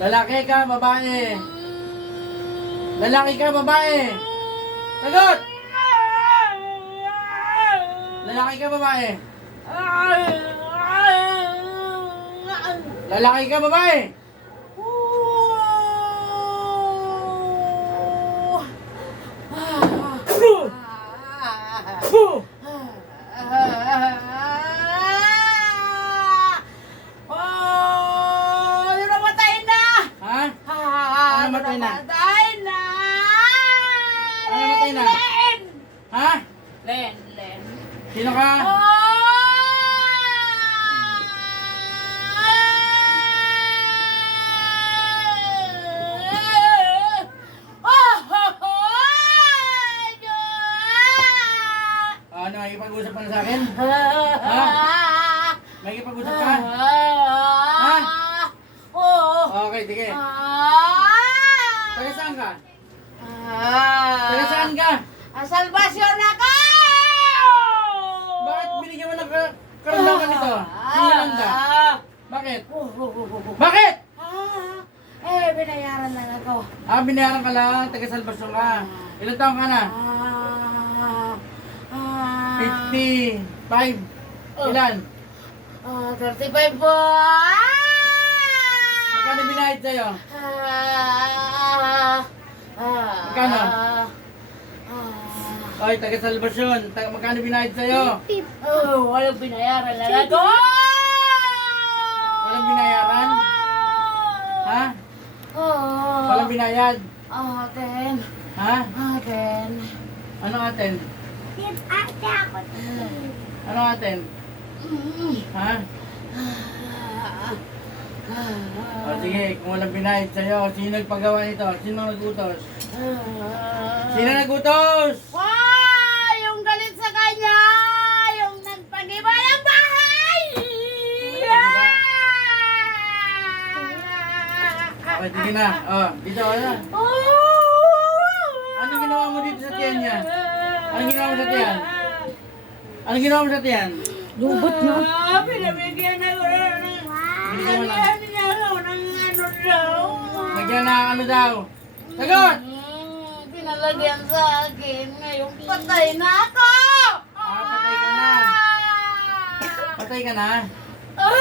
Lalaki ka, babae. Lalaki ka, babae. Sagot! Lalaki ka, babae. Lalaki ka, babae. Oh, yun namatay na! Ha? Ah, namatay na? Namatay na! Ano namatay na? Len! Ha? Len, Len. Sino ka? Ano, may ipag-usap ka sa akin? May ipag-usap ka? Ha? Oo. Okay, sige. Ah. Saan ka? Ah. Taga saan ka? Ang salvasyon ako! Bakit binigyan mo ng ka- karamdaman nito? Sinalanda? Ah. Bakit? Oh, oh, oh, oh, oh. Bakit? Ah. Eh, binayaran lang ako. Ah, binayaran ka lang, taga Salvasyon ka. Ilang taong ka na? Ah. Ah. 55. Ilan? Ah, 35 po. Ah. Magkano binayad sa'yo? Ah. Ah. Magkano? Ah. Oy, taga Salvasyon. Taga, magkano binayad sa'yo? Oh, walang binayaran lang ako. Walang binayaran? Ha? Oh. Walang binayad? Aten. Ha? Aten. Ano atin? Ano atin? Ha? O sige, kung walang binayad sa'yo, sino nagpagawa nito? Sino nagutos? Sino nagutos? Wow! Yung galit sa kanya! Yung nagpag-iba ng bahay! Okay, sige na. O, dito ka na. Ano ginawa mo dito sa tiyan niya? Ano ginawa mo sa tiyan? Ano ginawa mo sa tiyan? Lubot na. Ah, pinabigyan na ko. Binigyan mo lang. Nagyan na ano daw? Sagot! Mm, pinalagyan sa akin. Ngayon patay na ako! Ah, patay ka na. Patay ka na? Ah!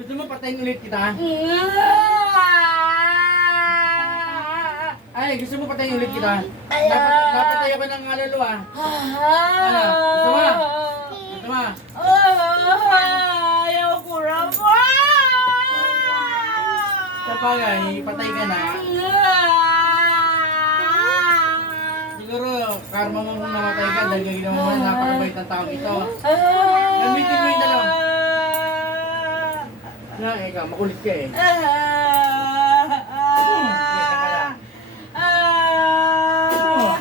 Gusto mo patayin ulit kita? Ay, gusto mo patayin ulit kita? Dapat, napatay ako ng kaluluwa. Ano? Gusto mo? Gusto mo? Ayaw ko na po! Sa bagay, patay ka na. Siguro, karma mo kung namatay ka dahil ginawa mo na napakabait ng taong ito. Gamitin mo yung dalawa. Na, ikaw, makulit ka eh.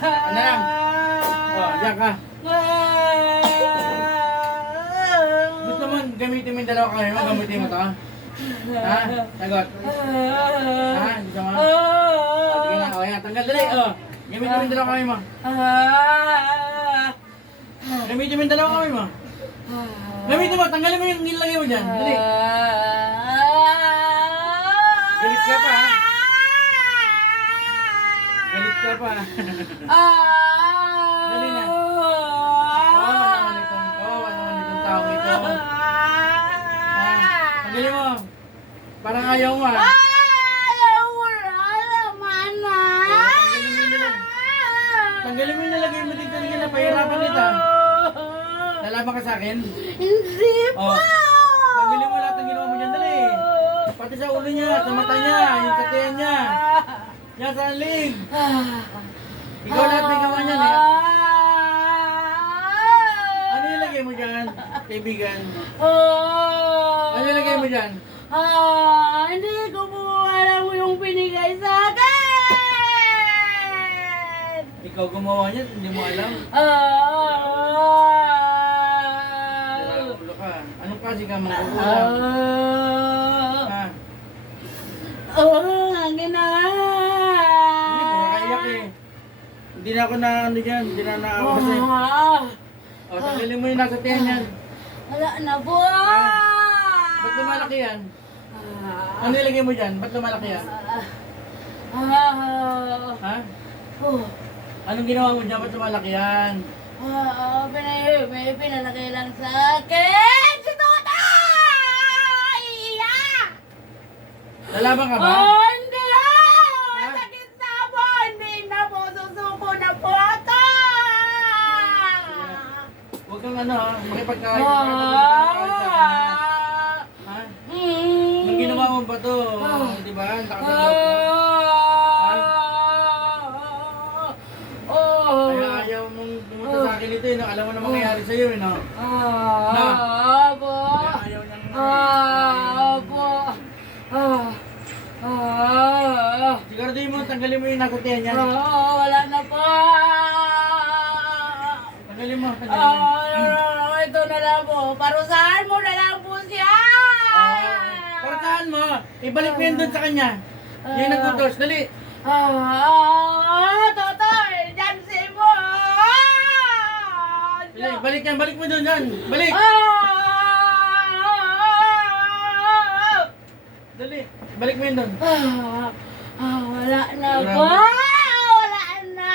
Ano lang? Oh, diyan ka. Gusto mo gamitin mo yung dalawa kamay mo? Gamitin mo to? Ha? Sagot. Ha? Gusto mo? Sige na. O, yan. Tanggal dali. Oh. Gamitin mo yung dalawa kamay mo. Gamitin mo yung dalawa kamay mo. Gamitin mo. Tanggalin mo yung nilagay mo dyan. Dali. Galit ka pa? Galit ka pa. Dali na. Kawawa naman itong, kawawa naman itong taong ito. Ha? Tanggalin mo. Parang ayaw mo ah. Tanggalin mo yung nilagay. Tanggalin mo yung nilagay mo dito. Sige na. Pahirapan kita. Lalaban ka sa akin? Hindi Oh. po! Tanggalin mo lahat ng ginawa mo dyan. Dali. Pati sa ulo niya, sa mata niya, yung sa tiyan niya. Yan sa lig. Ikaw lahat ng gawa niyan eh. Ano yung lagay mo dyan, kaibigan? Ano yung lagay mo dyan? Ah, hindi ko po alam yung binigay sa akin. Ikaw gumawa niyan, hindi mo alam. Ah. Sira ulo ka. Anong klase ka mangkukulam? Ah. Ha? Oh, ang gina. Hindi ko makaiyak eh. Hindi na ako na ano dyan, hindi na naawa kasi. Ah. O, tanggalin mo yung nasa tiyan niyan. Wala na po. Ba't lumalaki yan? Ah. Ano nilagay mo dyan? Ba't lumalaki yan? Ah. Ha? Oh. Anong ginawa mo dyan? Ba't lumalaki yan? Ah, pinay, may pinalagay lang sa akin! Si Tuta! Iiyak! Lalaban ka ba? Oh, hindi na! Ha? Sakit na po! Hindi na po! Susuko na po ako! Huwag kang ano ha, makipagkain. Ah! Ha? Anong ginawa mo ba to? Ah. Di ba? Ang lakas ng loob mo. Oh! Kaya ayaw mong pumunta sa akin ito eh. no? Alam mo na mangyayari sa'yo eh. No? Ah, ayaw niyang... Ah. Ah. Ah. Siguraduhin mo, tanggalin mo yung nakutihan niya. Ah, wala na po. Tanggalin mo, tanggalin mo. Ah, ito na lang po. Parusahan mo na lang po siya. Ah, Paratahan mo. Ibalik mo yun doon sa kanya. Yung nagkutos. Dali. Ah, Totoy, dyan si mo. Dali, balik yan. Balik mo doon yan. Balik. Ah! Dali. Balik mo yun doon. Ah, ah, wala na Grabe. po. Wala na.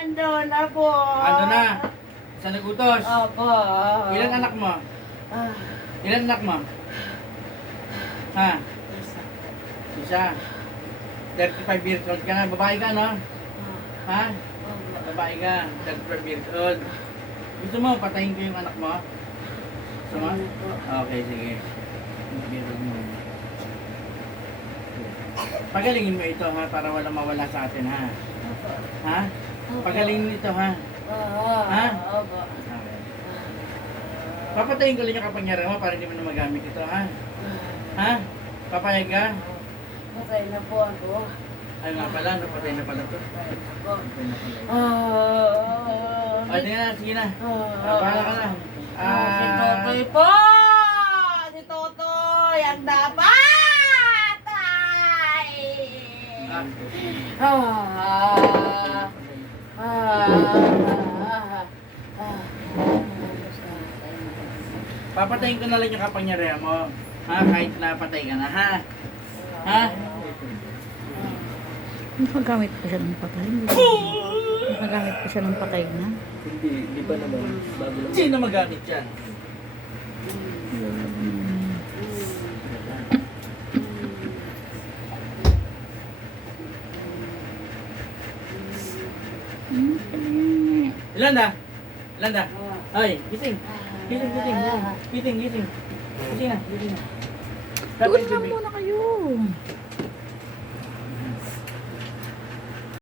Ando na po. Ando na. Sa nagutos. Opo. Ilan anak mo? Ah, Ilan anak mo? Ha? Isa. 35 years old ka na. Babae ka, no? Ha? opo. Babae ka. 35 years old. Gusto mo, patayin ko yung anak mo? Gusto mo? Okay, sige. Biro mo. Pagalingin mo ito ha, para wala mawala sa atin ha. Ha? Pagalingin ito ha. Ah, Ha? Papatayin ko lang yung kapangyarihan mo para hindi mo na magamit ito ha. Ha? Papayag ka? Okay na po ako. Ay nga pala, napatay na pala to. Okay na po. Napatay na pala. Ah, O, di na, sige na. ah, Ah, bahala ka na. Ah, si Totoy po! Si Totoy ang dapat! Ay! Ah. Ah! Ah! Ah! Papatayin ko na lang yung kapangyarihan mo. Ha? Kahit napatay ka na ha. Ha? Magamit pa siya ng patay. Magamit pa siya ng patay na. Hindi, di ba naman bago lang. Sino magamit yan? Ilan na? Ilan na? Ay, gising. Gising, gising. Gising, gising. Gising na, gising na. Doon lang muna kayo.